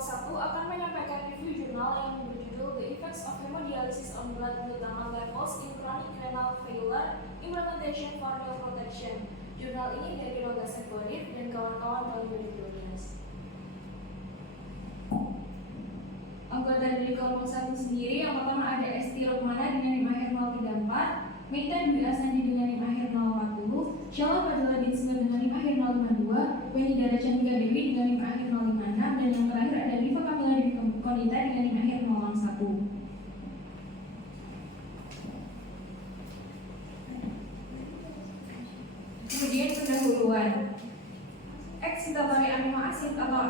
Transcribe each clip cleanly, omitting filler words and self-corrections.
kelompok 1 akan menyampaikan review jurnal yang berjudul The Effects of Hemodialysis on Blood Glutamate Levels in Chronic Renal Failure, Implementation for Neuroprotection. Jurnal ini dari Roga Sekorif dan kawan-kawan tahun 2012. Anggota dari kelompok 1 sendiri, yang pertama ada Esti Rokmana dengan 5H034, Meita Dwi Asandi dengan 5H040, Syala Fadila Dinsner dengan 5H052, Weni Dara Cantika Dewi dengan 5H056, dan yang terakhir ada Riva Kamila Dewi Konita dengan 5H061. Kemudian pendahuluan. Excitatory amino acid atau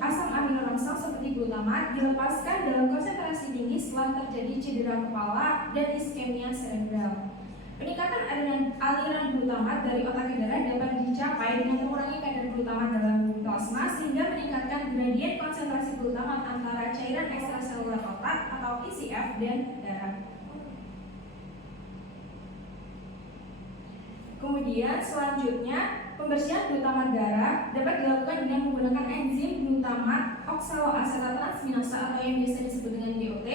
asam amino rangsang seperti glutamat dilepaskan dalam konsentrasi tinggi setelah terjadi cedera kepala dan iskemia cerebral. Peningkatan aliran glutamat dari otak ke darah dapat dicapai dengan mengurangi kadar glutamat dalam plasma sehingga meningkatkan gradien konsentrasi glutamat antara cairan ekstraseluler otak atau ECF dan darah. Kemudian selanjutnya, pembersihan glutamat darah dapat dilakukan dengan menggunakan enzim glutamat oksaloasetat transminasa atau yang biasa disebut dengan GOT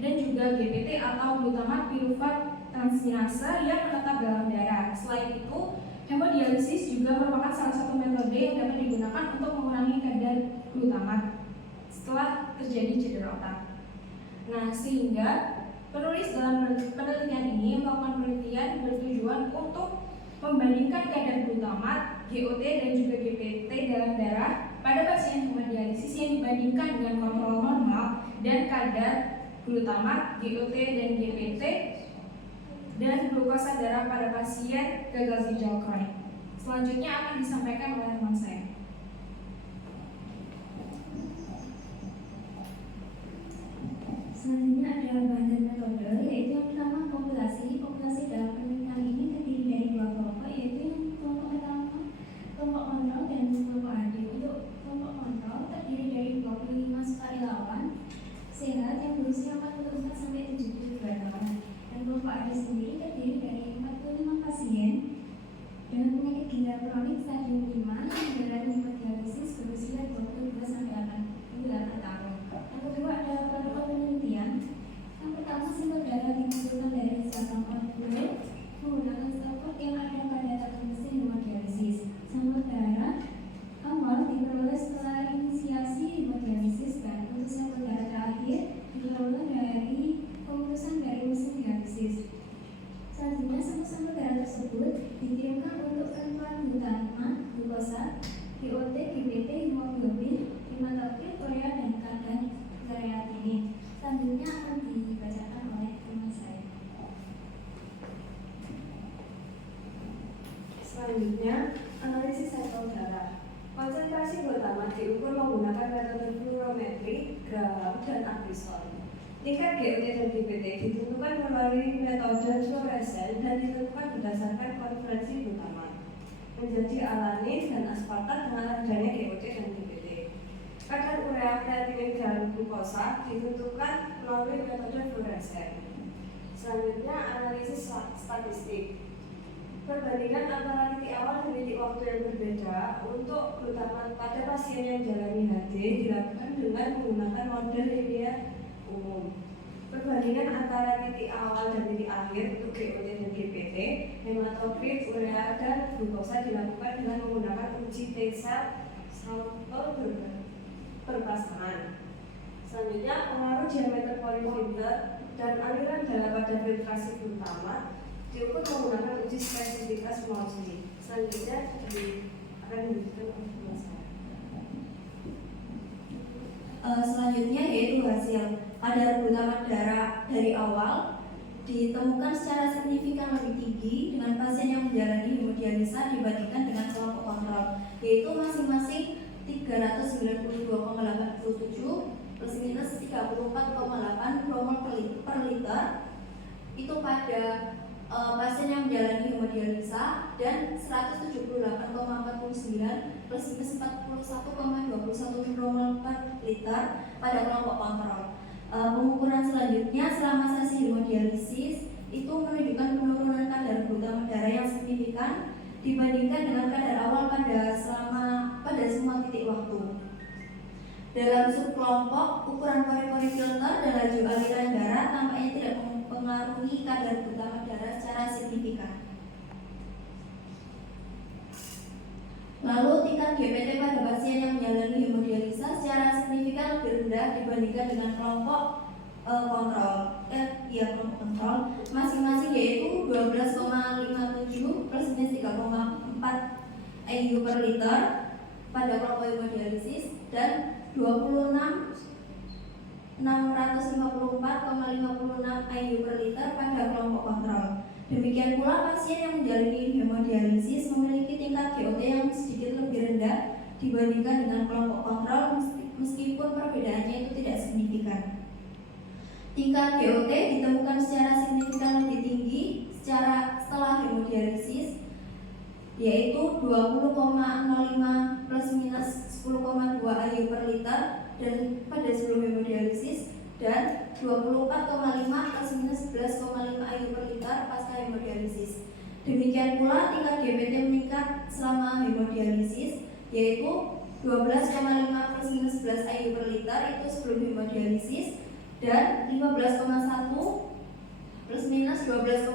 dan juga GPT atau glutamat piruvat transminasa yang menetap dalam darah. Selain itu, hemodialisis juga merupakan salah satu metode yang dapat digunakan untuk mengurangi kadar glutamat setelah terjadi cedera otak. Nah, sehingga penulis dalam penelitian ini melakukan penelitian bertujuan untuk membandingkan kadar glutamat, GOT dan juga GPT dalam darah pada pasien hemodialisis yang dibandingkan dengan kontrol normal dan kadar glutamat, GOT dan GPT dan glukosa darah pada pasien gagal ginjal kronik. Selanjutnya akan disampaikan oleh teman saya. Selanjutnya ada bahan dan metode, yaitu yang pertama populasi. Populasi dalam penelitian ini terdiri dari dua kelompok, yaitu yang kelompok pertama kelompok kontrol dan kelompok adil. Untuk kelompok kontrol terdiri dari 25 sukarelawan sehat yang berusia 44 sampai 72 tahun. Dan kelompok adil sendiri terdiri dari 45 pasien dengan penyakit ginjal kronik stadium 5 yang menjalani hemodialisis berusia 22 sampai 8 tahun. Yang kedua ada protokol penelitian. Yang pertama, sampel darah dikumpulkan dari sabang oligomer menggunakan stopwatch yang ada pada tabung mesin hemodialisis. Sampel darah awal diperoleh setelah inisiasi hemodialisis dan untuk sampel darah terakhir diperoleh dari pengurusan dari mesin dialisis. Selanjutnya, sampel darah tersebut dikirimkan untuk penentuan glutamat, glukosa, GOT, GPT, hemoglobin, hematokrit, urea, dan kadar kreatinin. Selanjutnya akan dibacakan oleh teman saya. Selanjutnya, analisis sampel darah. Konsentrasi glutamat diukur menggunakan metode fluorometri, gram, dan akrison. Tingkat GOT dan GPT ditentukan melalui metode fluoresen dan ditentukan berdasarkan konferensi glutamat menjadi alanin dan aspartat dengan adanya GOT dan GPT. Kadar urea, kreatinin, dan glukosa ditentukan melalui metode fluoresen. Selanjutnya, analisis statistik. Perbandingan antara titik awal dan titik waktu yang berbeda untuk glutamat pada pasien yang menjalani HD dilakukan dengan menggunakan model linear umum. Perbandingan antara titik awal dan titik akhir untuk GOT dan GPT, hematokrit, urea, dan glukosa dilakukan dengan menggunakan uji T-cell sampel berpasangan. Selanjutnya, pengaruh diameter polyfilter dan aliran darah pada filtrasi glutamat diukur menggunakan uji spesifitas Moseley. Selanjutnya akan dilanjutkan oleh teman saya. Selanjutnya yaitu hasil kadar glutamat darah dari awal ditemukan secara signifikan lebih tinggi dengan pasien yang menjalani hemodialisa dibandingkan dengan kelompok kontrol, yaitu masing-masing 392,87 plus minus 34,8 promol per liter itu pada pasien yang menjalani hemodialisa dan 178,49 plus minus 41,21 promol per liter pada kelompok kontrol. Pengukuran selanjutnya selama sesi hemodialisis itu menunjukkan penurunan kadar glutamat darah yang signifikan dibandingkan dengan kadar awal pada semua titik waktu. Dalam subkelompok, ukuran pori-pori filter dan laju aliran darah tampaknya tidak mempengaruhi kadar glutamat darah secara signifikan. Lalu tingkat GPT pada pasien yang menjalani hemodialisa secara signifikan lebih rendah dibandingkan dengan kelompok kontrol masing-masing, yaitu 12,57 plus minus 3,4 IU per liter pada kelompok hemodialisis dan 26.654,56 IU per liter pada kelompok kontrol. Demikian pula pasien yang menjalani hemodialisis memiliki tingkat GOT yang sedikit lebih rendah dibandingkan dengan kelompok kontrol meskipun perbedaannya itu tidak signifikan. Tingkat GOT ditemukan secara signifikan lebih tinggi setelah hemodialisis, yaitu 20,05 plus minus 10,2 IU per liter dan pada sebelum hemodialisis, dan 24,5 plus minus 11,5 IU per liter pasca hemodialisis. Demikian pula tingkat GPT meningkat selama hemodialisis, yaitu 12,5 plus minus 11 IU per liter itu sebelum hemodialisis, dan 15,1 plus minus 12,6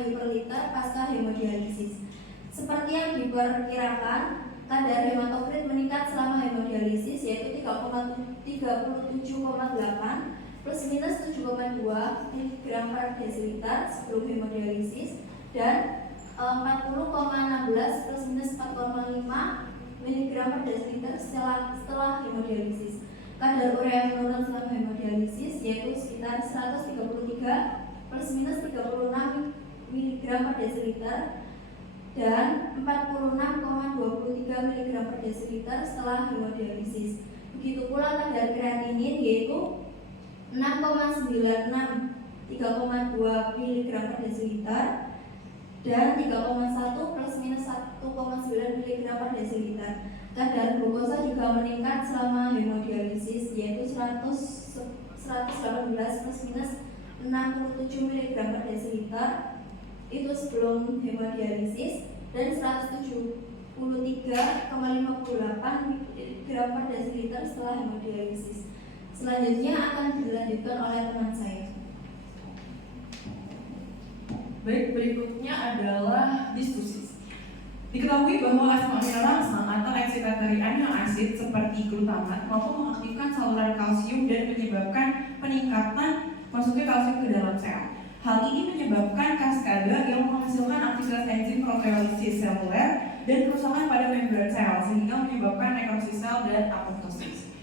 IU per liter pasca hemodialisis. Seperti yang diperkirakan, kadar hematokrit meningkat selama hemodialisis, yaitu 37,8 plus minus 7,2 mg per desiliter sebelum hemodialisis, dan 40,16 plus minus 4,5 mg per desiliter setelah hemodialisis. Kadar urea yang menurun selama hemodialisis yaitu sekitar 133 plus minus 36 mg per desiliter dan 46,23 mg per desiliter setelah hemodialisis. Begitu pula kadar kreatinin yaitu 6,96 3,2 mg per desiliter dan 3,1 plus minus 1,9 mg per desiliter. Kadar glukosa juga meningkat selama hemodialisis yaitu 118 plus minus 67 mg per desiliter itu sebelum hemodialisis dan 173,58 mg per desiliter setelah hemodialisis. Selanjutnya akan dilanjutkan oleh teman saya. Baik, berikutnya adalah diskusi. Diketahui bahwa asam amino rangsang atau eksitatory amino acid seperti glutamat mampu mengaktifkan saluran kalsium dan menyebabkan peningkatan masuknya kalsium ke dalam sel. Hal ini menyebabkan kaskade yang menghasilkan aktivitas enzim proteolisis seluler dan kerusakan pada membran sel sehingga menyebabkan nekrosis sel dan apoptosis.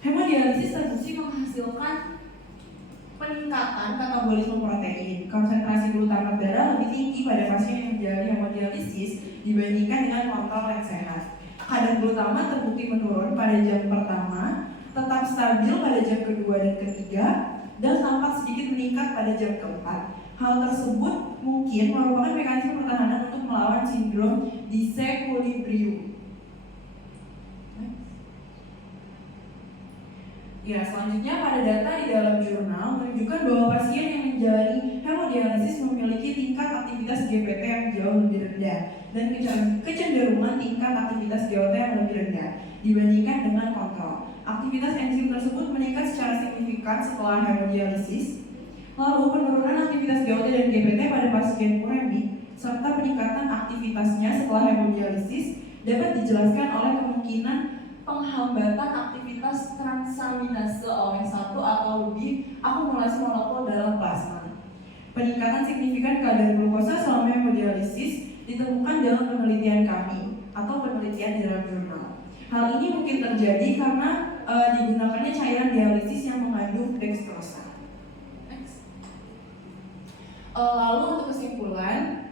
Hemodialisis terbukti menghasilkan peningkatan katabolisme protein. Konsentrasi glutamat darah lebih tinggi pada pasien yang menjalani hemodialisis dibandingkan dengan kontrol yang sehat. Kadar glutamat terbukti menurun pada jam pertama, tetap stabil pada jam kedua dan ketiga, dan tampak sedikit meningkat pada jam keempat. Hal tersebut mungkin merupakan mekanisme pertahanan untuk melawan sindrom disequilibrium. Ya, selanjutnya pada data di dalam jurnal menunjukkan bahwa pasien yang menjalani hemodialisis memiliki tingkat aktivitas GPT yang jauh lebih rendah dan kecenderungan tingkat aktivitas GOT yang lebih rendah dibandingkan dengan kontrol. Aktivitas enzim tersebut meningkat secara signifikan setelah hemodialisis. Lalu penurunan aktivitas GOT dan GPT pada pasien uremik serta peningkatan aktivitasnya setelah hemodialisis dapat dijelaskan oleh kemungkinan penghambatan aktivitas transaminase OH1 atau lebih akumulasi molekul dalam plasma. Peningkatan signifikan kadar glukosa selama hemodialisis ditemukan dalam penelitian kami atau penelitian di dalam jurnal. Hal ini mungkin terjadi karena digunakannya cairan dialisis yang mengandung dextrosa. Lalu untuk kesimpulan,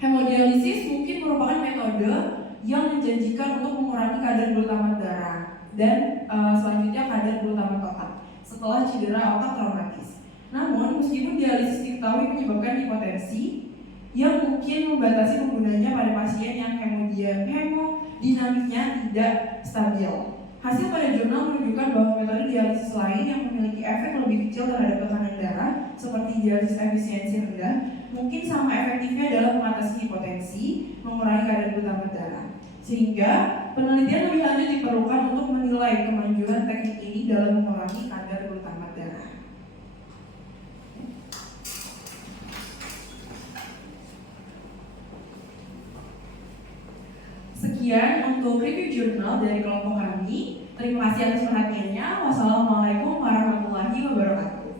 hemodialisis mungkin merupakan metode yang menjanjikan untuk mengurangi kadar glutamat darah dan selanjutnya kadar glutamat otak setelah cedera otak traumatis. Namun, meskipun dialisis diketahui menyebabkan hipotensi yang mungkin membatasi penggunanya pada pasien yang hemodinamiknya tidak stabil. Hasil pada jurnal menunjukkan bahwa metode dialisis lain yang memiliki efek lebih kecil terhadap tekanan darah seperti dialisis efisiensi rendah mungkin sama efektifnya dalam mengatasi hipotensi, mengurangi kadar glutamat darah. Sehingga penelitian lebih lanjut diperlukan untuk menilai kemajuan teknik ini dalam mengurangi kadar glutamat darah. Sekian untuk review jurnal dari kelompok kami. Terima kasih atas perhatiannya. Wassalamualaikum warahmatullahi wabarakatuh.